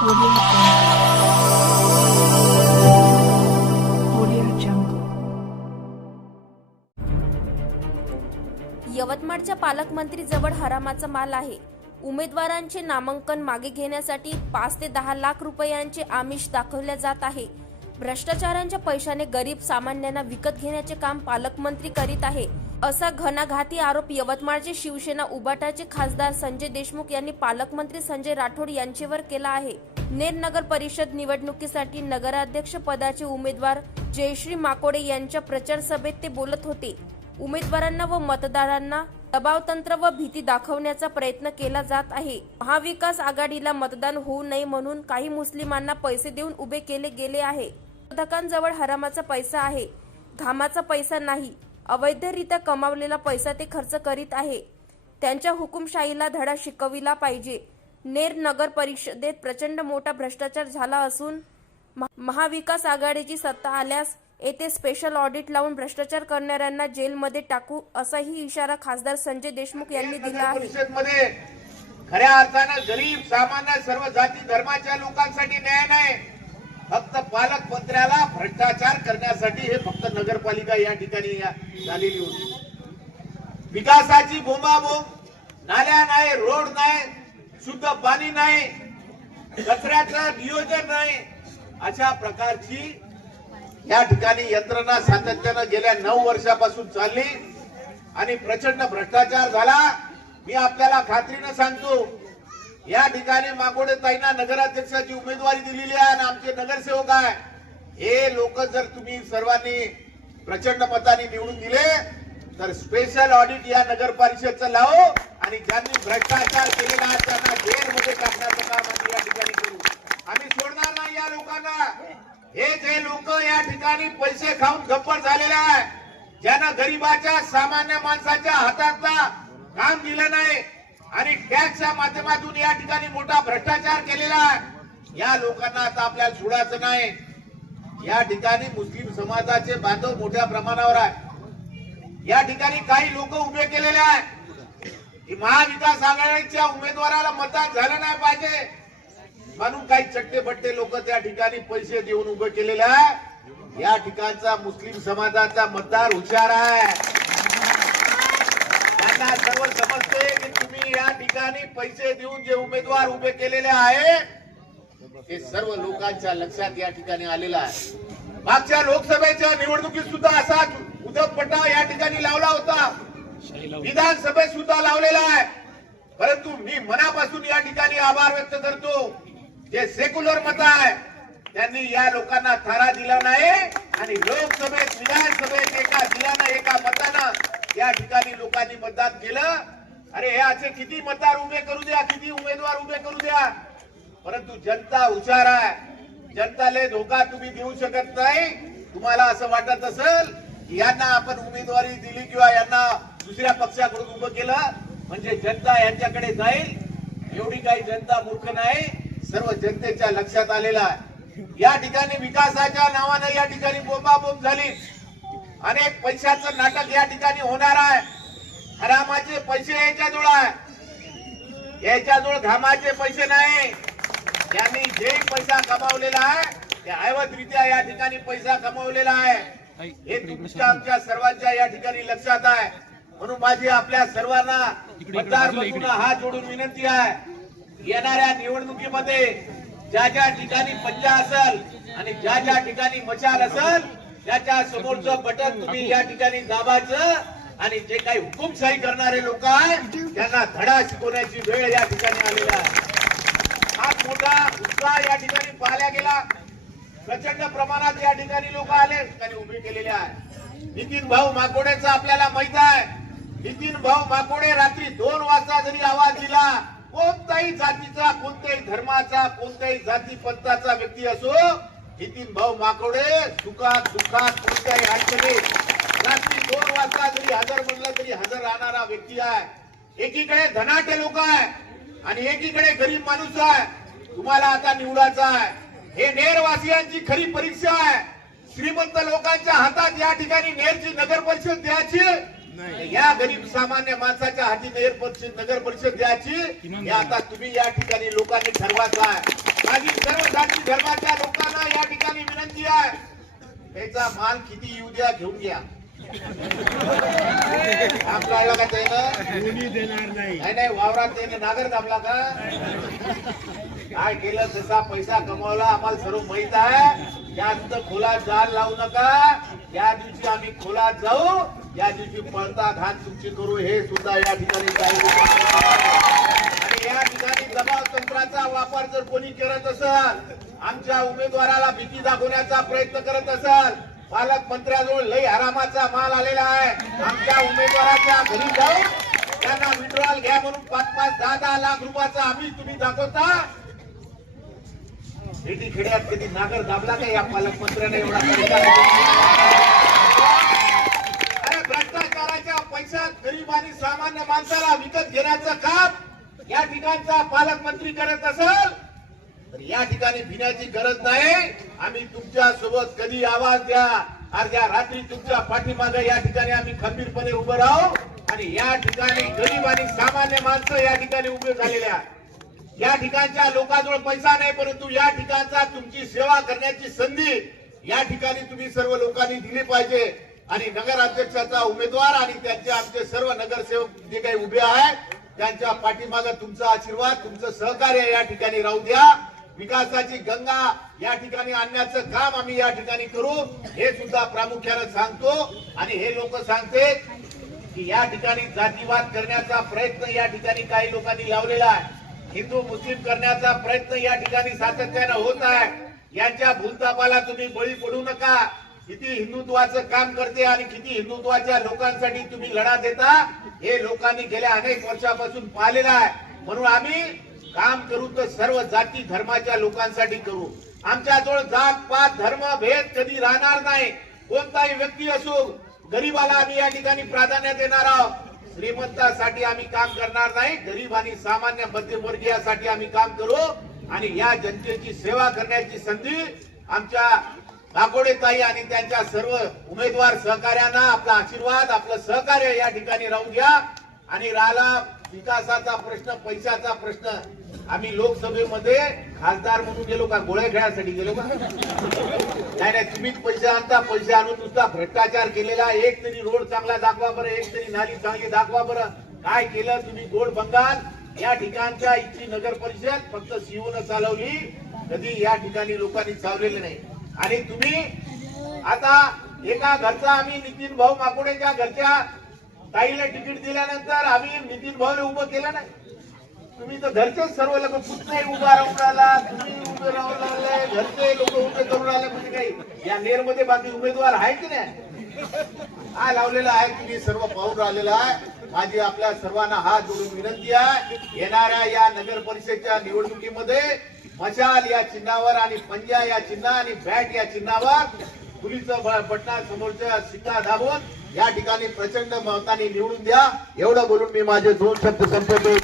यवतमाळच्या पालकमंत्री जवळ यवतमाळच्या पालकमंत्रीजवळ हरामाचा माल आहे. उमेदवारांचे नामांकन मागे घेण्यासाठी पाच ते दहा लाख रुपयांचे आमिष दाखवले जात आहे. भ्रष्टाचारांच्या पैशाने गरीब सामान्यांना विकत घेण्याचे काम पालकमंत्री करीत आहे. असा घणाघाती आरोप यवतमाळचे शिवसेना उबाटाचे खासदार संजय देशमुख यांनी पालकमंत्री संजय राठोड यांचेवर केला आहे. नेर नगर परिषद निवडणुकीसाठी नगराध्यक्ष पदाचे उमेदवार जयश्री माकोडे यांच्या प्रचार सभेत ते बोलत होते. उमेदवारांना व मतदारांना दबावतंत्र व भीती दाखवण्याचा प्रयत्न केला जात आहे. महाविकास आघाडीला मतदान होऊ नये म्हणून काही मुस्लिमांना पैसे देऊन उभे केले गेले आहे. विरोधकांजवळ हरामाचा पैसा आहे. घामाचा पैसा नाही. अवैधरित्या कमावलेला पैसा ते खर्च करीत आहे. त्यांच्या हुकुमशाहीला धडा शिकविला पाहिजे. नेर नगर परिषदेत प्रचंड मोठा भ्रष्टाचार झाला असून महा- महाविकास आघाडीची सत्ता आल्यास येथे स्पेशल ऑडिट लावून भ्रष्टाचार करणाऱ्यांना जेलमध्ये टाकू असाही इशारा खासदार संजय देशमुख यांनी दिला आहे. खऱ्या अर्थानं गरीब सामान्य सर्व जाती धर्माच्या लोकांसाठी न्याय नाही. फक्त पालकमंत्र्याला भ्रष्टाचार करण्यासाठी हे फक्त नगरपालिका या ठिकाणी या- झालेली होती. विकासाची बोंबाबोंब नाल्या नाही रोड नाही शुद्ध पाणी नाही कचऱ्याचं नियोजन नाही अशा प्रकारची या ठिकाणी यंत्रणा सातत्यानं गेल्या नऊ वर्षापासून चालली आणि प्रचंड भ्रष्टाचार झाला. मी आपल्याला खात्रीनं सांगतो या ठिकाणी मागोडे ताईंना नगराध्यक्षाची उमेदवारी दिलेली आहे आणि आमचे नगरसेवक आहे. हे लोक जर तुम्ही सर्वांनी प्रचंड मताने निवडून दिले तर स्पेशल ऑडिट या नगर परिषदचं लावू आणि ज्यांनी भ्रष्टाचार केलेला आहे त्यांना जेलमध्ये टाकण्याचं काम आम्ही या ठिकाणी करू. आम्ही सोडणार नाही या लोकांना. हे जे लोक या ठिकाणी पैसे खाऊन गप्पर झालेले आहे ज्यांना गरीबाच्या सामान्य माणसाच्या हातातला काम दिलं नाही आणि टॅक्सच्या माध्यमातून या ठिकाणी मोठा भ्रष्टाचार केलेला आहे. या लोकांना आता आपल्याला सोडायचं नाही. या ठिकाणी मुस्लिम समाजाचे बांधव मोठ्या प्रमाणावर आहे या ठिकाणी काही लोक उभे केलेले आहे की महाविकास आघाडीच्या उमेदवाराला मतदान झालं नाही पाहिजे. म्हणून काही चट्टे बट्टे लोक त्या ठिकाणी पैसे देऊन उभे केलेले आहे या ठिकाणचा मुस्लिम समाजाचा मतदार हुशार आहे. त्यांना सर्व समजते की तुम्ही या ठिकाणी पैसे देऊन जे उमेदवार उभे केलेले आहे ते सर्व लोकांच्या लक्षात या ठिकाणी आलेलं आहे. मागच्या लोकसभेच्या निवडणुकीत सुद्धा असा उद्धव पटा या ठिकाणी लावला होता. विधानसभेत सुद्धा लावलेला आहे. परंतु मी मनापासून या ठिकाणी आभार व्यक्त करतो. जे सेक्युलर मत आहे त्यांनी या लोकांना थारा दिला नाही आणि लोकसभेत विधानसभेत एका दिलानं एका मतानं या ठिकाणी लोकांनी मतदान केलं. अरे हे असे किती मतदार उभे करू द्या किती उमेदवार उभे करू द्या. परंतु जनता हुशार आहे. जनताले धोका तुम्ही देऊ शकत नाही. तुम्हाला असं वाटत असेल यांना आपण उमेदवारी दिली किंवा यांना दुसऱ्या पक्षाकडून उभं केलं म्हणजे जनता यांच्याकडे जाईल. एवढी काही जनता मूर्ख नाही. सर्व जनतेच्या लक्षात आलेला आहे. या ठिकाणी विकासाच्या नावानं या ठिकाणी बोंबाबोंब झाली. अनेक पैशाचं नाटक या ठिकाणी होणार आहे. हरामाचे पैसे याच्याजवळ आहे याच्याजवळ घामाचे पैसे नाही. यांनी जे पैसा कमावलेला आहे ते ऐवतरित्या या ठिकाणी पैसा कमावलेला आहे. हे तुमच्या आमच्या सर्वांच्या या ठिकाणी लक्षात आहे. म्हणून माझी आपल्या सर्वांना मतदार बंधूंना हात जोडून विनंती आहे. येणाऱ्या निवडणुकीमध्ये ज्या ज्या ठिकाणी पंजा असेल आणि ज्या ज्या ठिकाणी मशाल असेल त्याच्या समोरचं बटन तुम्ही या ठिकाणी दाबायचं आणि जे काही हुकुमशाही करणारे लोक आहेत त्यांना धडा शिकवण्याची वेळ या ठिकाणी आलेला आहे. हा मोठा उत्साह या ठिकाणी पाहिला गेला. प्रचंड प्रमाणात या ठिकाणी लोक आले ठिकाणी उभे केलेले आहे नितीन भाऊ माकोडेचा आपल्याला माहीत आहे. नितीन भाऊ माकोडे रात्री दोन वाजता जरी आवाज दिला कोणत्याही जातीचा कोणत्याही धर्माचा कोणत्याही जाती पंथाचा व्यक्ती असो नितीन भाऊ माकोडे सुखात दुःखात कोणत्याही अडचणीत. रात्री दोन वाजता जरी हजर म्हणलं तरी हजर राहणारा व्यक्ती आहे. एकीकडे धनाटे लोक आहे आणि एकीकडे गरीब माणूस आहे. तुम्हाला आता निवडायचा आहे. हे नेरवासियांची खरी परीक्षा आहे. श्रीमंत लोकांच्या हातात या ठिकाणी नेरची नगर परिषद द्यायची या गरीब सामान्य माणसाच्या हाती नेर परिषद नगर परिषद द्यायची. हे आता तुम्ही या ठिकाणी लोकांनी ठरवायचं आहे. माझी सर्व जाती धर्माच्या लोकांना या ठिकाणी विनंती आहे. त्याचा माल किती येऊ द्या घेऊन घ्या. काढला का त्यानं? देणार नाही. नाही वावरात त्याने नागर दाबला का? काय केलं जसा पैसा कमवला आम्हाला सर्व माहीत आहे. जास्त खोलात जाल लावू नका. या दिवशी आम्ही खोलात जाऊ. या दिवशी पळता घात तुमची करू हे सुद्धा या ठिकाणी आणि या ठिकाणी दबाव तंत्राचा वापर जर कोणी करत असेल आमच्या उमेदवाराला भीती दाखवण्याचा प्रयत्न करत असाल पालकमंत्र्याजवळ लई आरामाचा माल आलेला आहे. आमच्या उमेदवाराच्या घरी जाऊन त्यांना विड्रॉल घ्या म्हणून पाच पाच दहा दहा लाख रुपयाचा आम्ही तुम्ही दाखवता. भेटी खेड्यात कधी नागर दाबला का या पालकमंत्र्याने एवढा पैसा अरे भ्रष्टाचाराच्या पाणी सामान्य माणसाला विकत घेण्याचं काम या ठिकाणचा पालकमंत्री करत असेल तर या ठिकाणी भिण्याची गरज नाही. आम्ही तुमच्यासोबत कधी आवाज द्या अर्ध्या रात्री तुमच्या पाठीमागे या ठिकाणी आम्ही खंबीरपणे उभं राहू. आणि या ठिकाणी गरीब आणि सामान्य माणसं या ठिकाणी उभे झालेल्या या ठिकाणच्या लोकांजवळ पैसा नाही परंतु या ठिकाणचा तुमची सेवा करण्याची संधी या ठिकाणी तुम्ही सर्व लोकांनी दिली पाहिजे. आणि नगराध्यक्षाचा उमेदवार आणि त्यांचे आमचे सर्व नगरसेवक जे काही उभे आहेत त्यांच्या पाठीमागे तुमचा आशीर्वाद तुमचं सहकार्य या ठिकाणी राहू द्या. विकासाची गंगा या ठिकाणी आणण्याचं काम आम्ही या ठिकाणी करू. हे सुद्धा प्रामुख्याने सांगतो आणि हे लोक सांगते की या ठिकाणी जातीवाद करण्याचा प्रयत्न या ठिकाणी काही लोकांनी लावलेला आहे. हिंदू मुस्लिम करण्याचा प्रयत्न या ठिकाणी सातत्यानं होत आहे. यांच्या भूलतापाला तुम्ही बळी पडू नका. किती हिंदुत्वाचं काम करते आणि किती हिंदुत्वाच्या लोकांसाठी तुम्ही लढा देता हे लोकांनी गेल्या अनेक वर्षापासून पाहिलेलं आहे. म्हणून आम्ही काम करू तर सर्व जाती धर्माच्या लोकांसाठी करू. आमच्याजवळ जात पात धर्म भेद कधी राहणार नाही. कोणताही व्यक्ती असो गरीबाला आम्ही या ठिकाणी प्राधान्य देणार आहोत. श्रीमंतासाठी आम्ही काम करणार नाही गरीब आणि सामान्य मध्यमवर्गीयासाठी आम्ही काम करू. आणि या जनतेची सेवा करण्याची संधी आमच्या नागोडे ताई आणि त्यांच्या सर्व उमेदवार सहकार्यांना आपला आशीर्वाद आपलं सहकार्य या ठिकाणी राहून घ्या. आणि राहिला विकासाचा प्रश्न पैशाचा प्रश्न. आम्ही लोकसभेमध्ये खासदार म्हणून गेलो का? गोळ्या खेळासाठी गेलो का? नाही नाही तुम्हीच पैसे आणता पैसे आणून नुसता भ्रष्टाचार केलेला. एक तरी रोड चांगला दाखवा बरं एक तरी नाली चांगली दाखवा बरं. काय केलं? तुम्ही गोड बंगाल. या ठिकाणच्या इथली नगर परिषद फक्त सीओनं चालवली. कधी या ठिकाणी लोकांनी चालवलेलं नाही. आणि तुम्ही आता एका घरचा आम्ही नितीन भाऊ माकुडेच्या घरच्या ताईला तिकीट दिल्यानंतर आम्ही नितीन भाऊला उभं केलं नाही. तुम्ही तर घरचेच सर्व लोक पुन्हा उभा राहून राहिला तुम्ही उभे राहून राहिले घरचे लोक उभे करून राहिले म्हणजे काही या नेरमध्ये बाकी उमेदवार आहे की नाही? हा लावलेला आहे तुम्ही सर्व पाहून राहिलेला आहे. माझी आपल्या सर्वांना हात जोडून विनंती आहे. येणाऱ्या या नगर परिषदेच्या निवडणुकीमध्ये मशाल या चिन्हावर आणि पंजा या चिन्ह आणि बॅट या चिन्हावर पुलीचं बटना समोरच्या शिक्का दाबून या ठिकाणी प्रचंड मताने निवडून द्या. एवढं बोलून मी माझे दोन शब्द संपवतो.